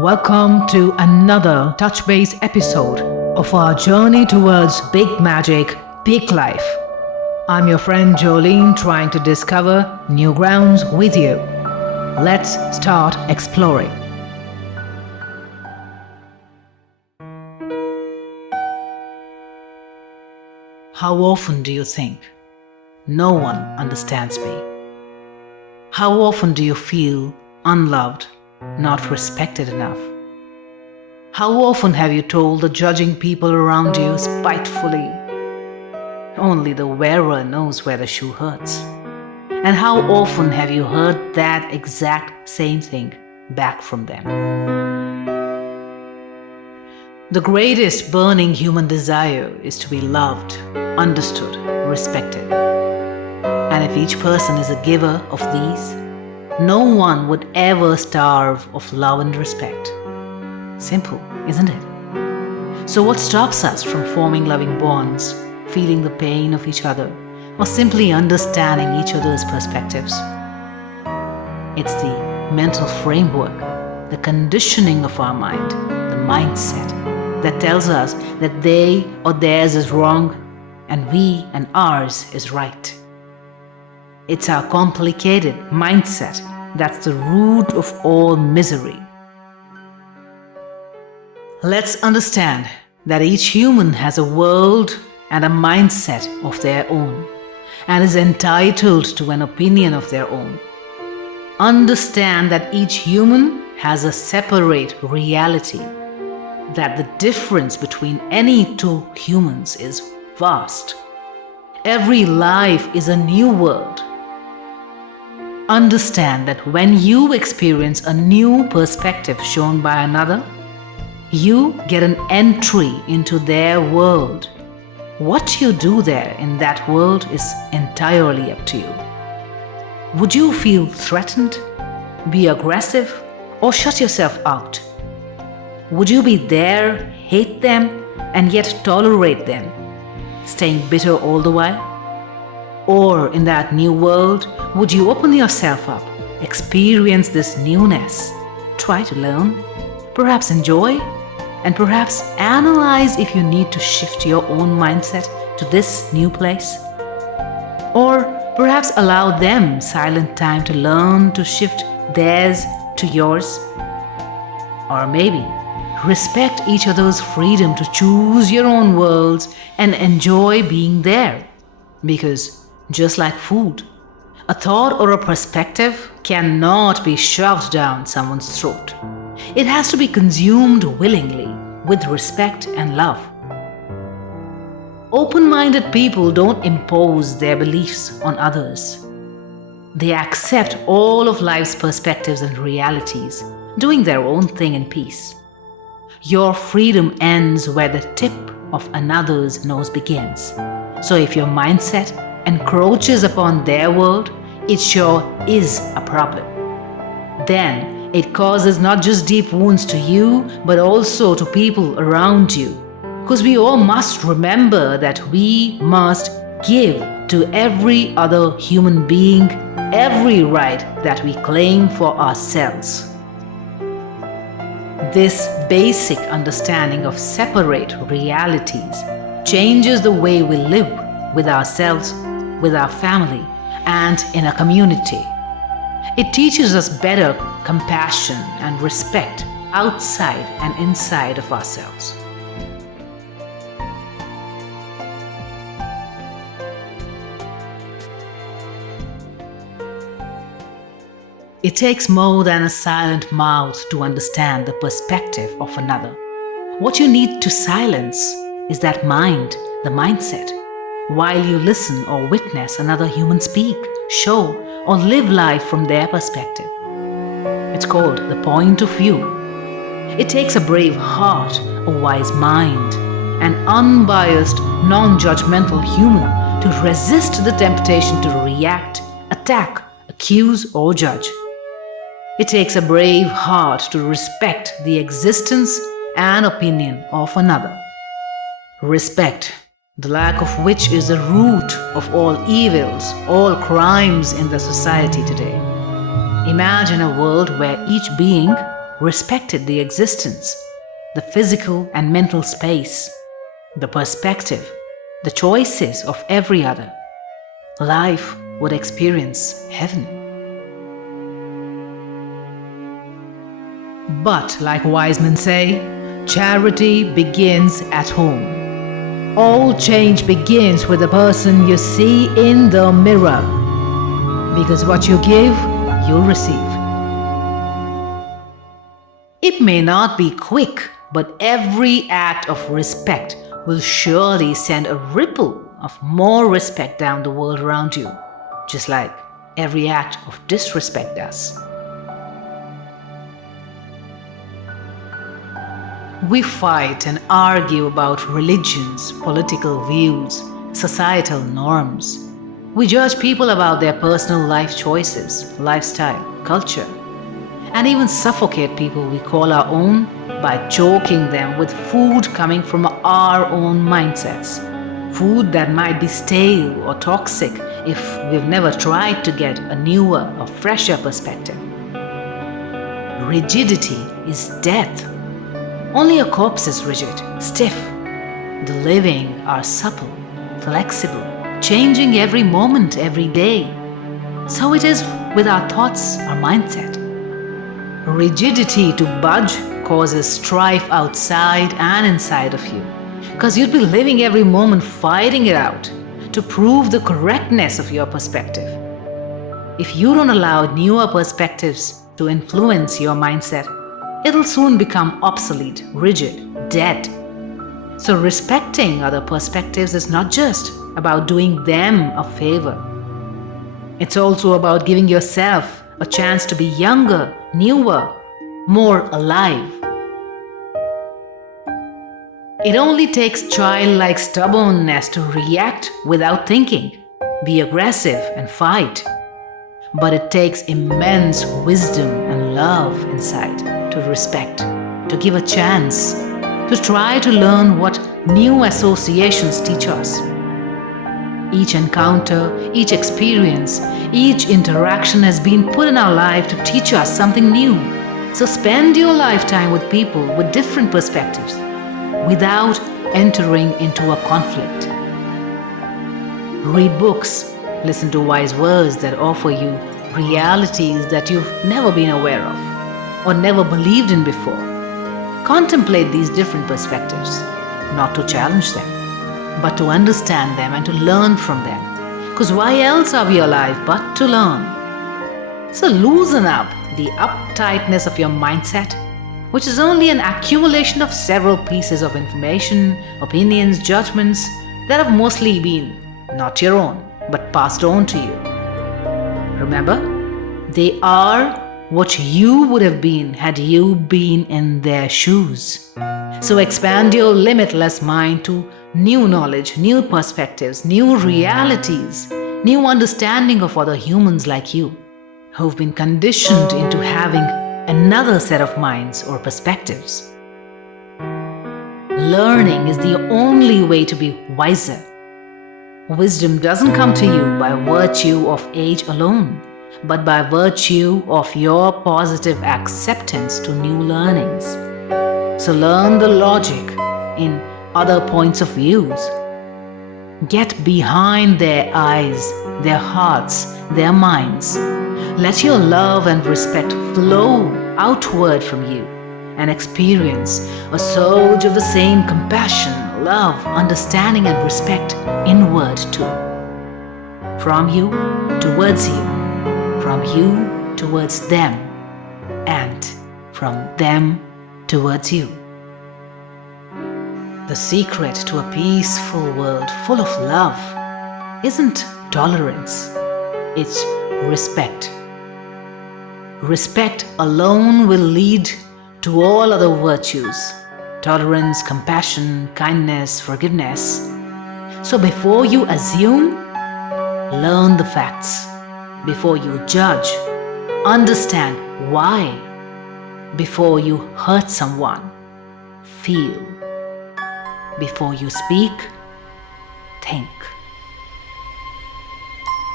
Welcome to another touch base episode of our journey towards big magic, big life. I'm your friend Jolene, trying to discover new grounds with you. Let's start exploring. How often do you think no one understands me? How often do you feel unloved, not respected enough? How often have you told the judging people around you spitefully? Only the wearer knows where the shoe hurts. And how often have you heard that exact same thing back from them? The greatest burning human desire is to be loved, understood, respected. And if each person is a giver of these, no one would ever starve of love and respect. Simple, isn't it? So what stops us from forming loving bonds, feeling the pain of each other, or simply understanding each other's perspectives? It's the mental framework, the conditioning of our mind, the mindset, that tells us that they or theirs is wrong and we and ours is right. It's our complicated mindset that's the root of all misery. Let's understand that each human has a world and a mindset of their own and is entitled to an opinion of their own. Understand that each human has a separate reality, that the difference between any two humans is vast. Every life is a new world. Understand that when you experience a new perspective shown by another, you get an entry into their world. What you do there in that world is entirely up to you. Would you feel threatened, be aggressive, or shut yourself out? Would you be there, hate them, and yet tolerate them, staying bitter all the while? Or in that new world, would you open yourself up, experience this newness, try to learn, perhaps enjoy, and perhaps analyze if you need to shift your own mindset to this new place? Or perhaps allow them silent time to learn to shift theirs to yours? Or maybe respect each other's freedom to choose your own worlds and enjoy being there. Because just like food, a thought or a perspective cannot be shoved down someone's throat. It has to be consumed willingly, with respect and love. Open-minded people don't impose their beliefs on others. They accept all of life's perspectives and realities, doing their own thing in peace. Your freedom ends where the tip of another's nose begins. So if your mindset encroaches upon their world, it sure is a problem. Then it causes not just deep wounds to you, but also to people around you. Because we all must remember that we must give to every other human being every right that we claim for ourselves. This basic understanding of separate realities changes the way we live with ourselves, with our family, and in a community. It teaches us better compassion and respect outside and inside of ourselves. It takes more than a silent mouth to understand the perspective of another. What you need to silence is that mind, the mindset, while you listen or witness another human speak, show, or live life from their perspective. It's called the point of view. It takes a brave heart, a wise mind, an unbiased, non-judgmental human to resist the temptation to react, attack, accuse, or judge. It takes a brave heart to respect the existence and opinion of another. Respect, the lack of which is the root of all evils, all crimes in the society today. Imagine a world where each being, respected the existence, the physical and mental space, the perspective, the choices of every other, life would experience heaven. But, like wise men say, charity begins at home. All change begins with the person you see in the mirror. Because what you give, you'll receive. It may not be quick, but every act of respect will surely send a ripple of more respect down the world around you, just like every act of disrespect does. We fight and argue about religions, political views, societal norms. We judge people about their personal life choices, lifestyle, culture, and even suffocate people we call our own by choking them with food coming from our own mindsets. Food that might be stale or toxic if we've never tried to get a newer or fresher perspective. Rigidity is death. Only a corpse is rigid, stiff. The living are supple, flexible, changing every moment, every day. So it is with our thoughts, our mindset. Rigidity to budge causes strife outside and inside of you, because you'd be living every moment fighting it out to prove the correctness of your perspective. If you don't allow newer perspectives to influence your mindset, it'll soon become obsolete, rigid, dead. So respecting other perspectives is not just about doing them a favor. It's also about giving yourself a chance to be younger, newer, more alive. It only takes childlike stubbornness to react without thinking, be aggressive and fight. But it takes immense wisdom and love inside to respect, to give a chance, to try to learn what new associations teach us. Each encounter, each experience, each interaction has been put in our life to teach us something new. So spend your lifetime with people with different perspectives without entering into a conflict. Read books, listen to wise words that offer you realities that you've never been aware of or never believed in before. Contemplate these different perspectives, not to challenge them, but to understand them and to learn from them. Because why else are we alive but to learn? So loosen up the uptightness of your mindset, which is only an accumulation of several pieces of information, opinions, judgments that have mostly been not your own, but passed on to you. Remember, they are what you would have been had you been in their shoes. So expand your limitless mind to new knowledge, new perspectives, new realities, new understanding of other humans like you, who've been conditioned into having another set of minds or perspectives. Learning is the only way to be wiser. Wisdom doesn't come to you by virtue of age alone, but by virtue of your positive acceptance to new learnings. So learn the logic in other points of views. Get behind their eyes, their hearts, their minds. Let your love and respect flow outward from you and experience a surge of the same compassion, love, understanding, and respect inward too. From you towards you, from you towards them, and from them towards you. The secret to a peaceful world full of love isn't tolerance, it's respect. Respect alone will lead to all other virtues: tolerance, compassion, kindness, forgiveness. So before you assume, learn the facts. Before you judge, understand why. Before you hurt someone, feel. Before you speak, think.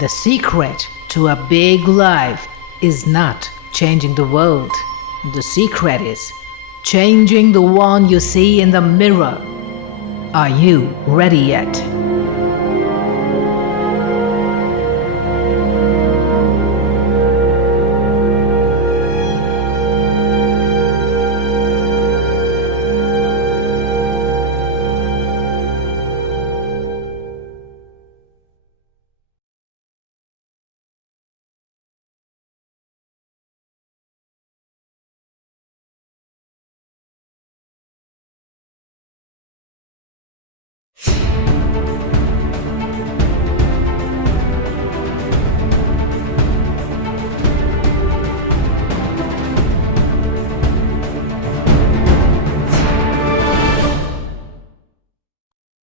The secret to a big life is not changing the world, The secret is changing the one you see in the mirror. Are you ready yet?